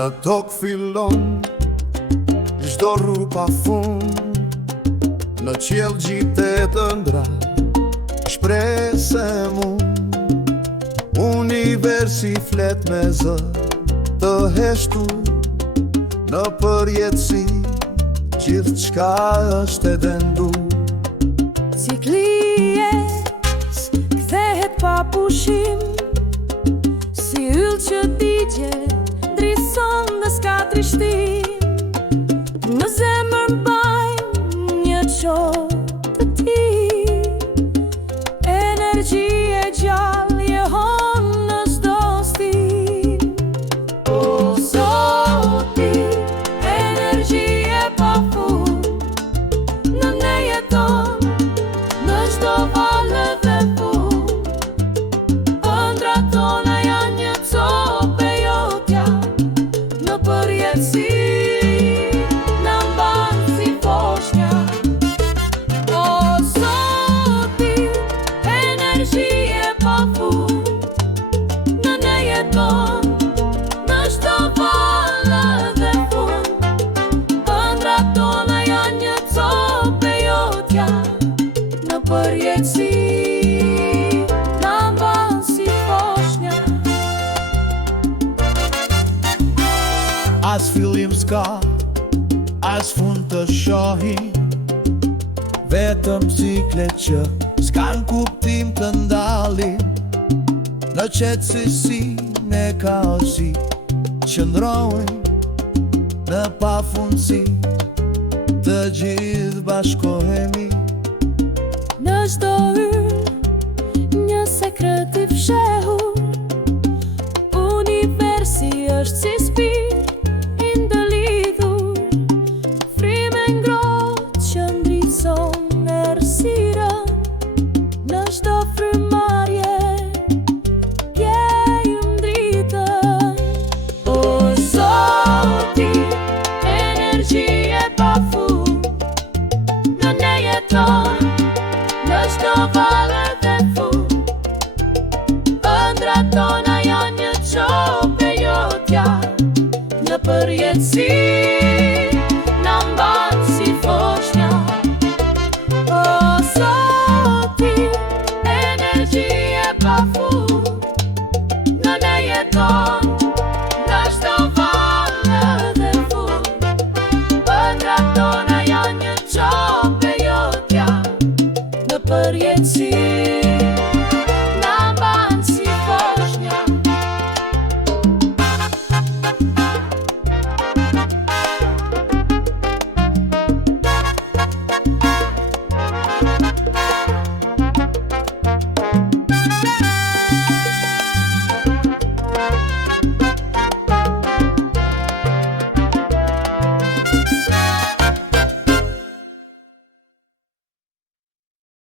Në tokë fillon çdo rrugë pa fund, në qiell gjitet ëndra, shpresë mund. Universi flet me zë të heshtu, në përjetësi gjithçka është e dendu. Ciklies kthehet pa pushim, si yll që digje drison dhe s'ka trishtim. Në zemër mbajmë një qotë të ti, energji e gjallë jehon në çdo stil. O Zoti, energji e pafund, në ne jeton në çdo valle dhe fund. Ëndrat tona janë një copë e jotja, në përjetësi na mban si foshnja. O Zoti, energji e pafund, në ne jeton në çdo valle dhe fund. Ëndrat tona janë një copë e jotja, në përjetësi na mban si foshnja. As fillim s'ka, as fund të shohim, vetëm ciklet që s'kan kuptim të ndalin. Në qetësinë e kaosit qëndrojmë, në pafundësi të gjithë bashkohemi. Në çdo yll, një sekret i fshehur, universi është si spir i ndëlidhur. Frime ngrohtë që ndriçon errësirën, në çdo frymarrje gjejmë dritën. O Zoti, energji e pafund, në ne jeton në çdo valle dhe fund. Ëndrat tona janë një copë e jotja, në përjetësi na mban si foshnja. O Zoti, energji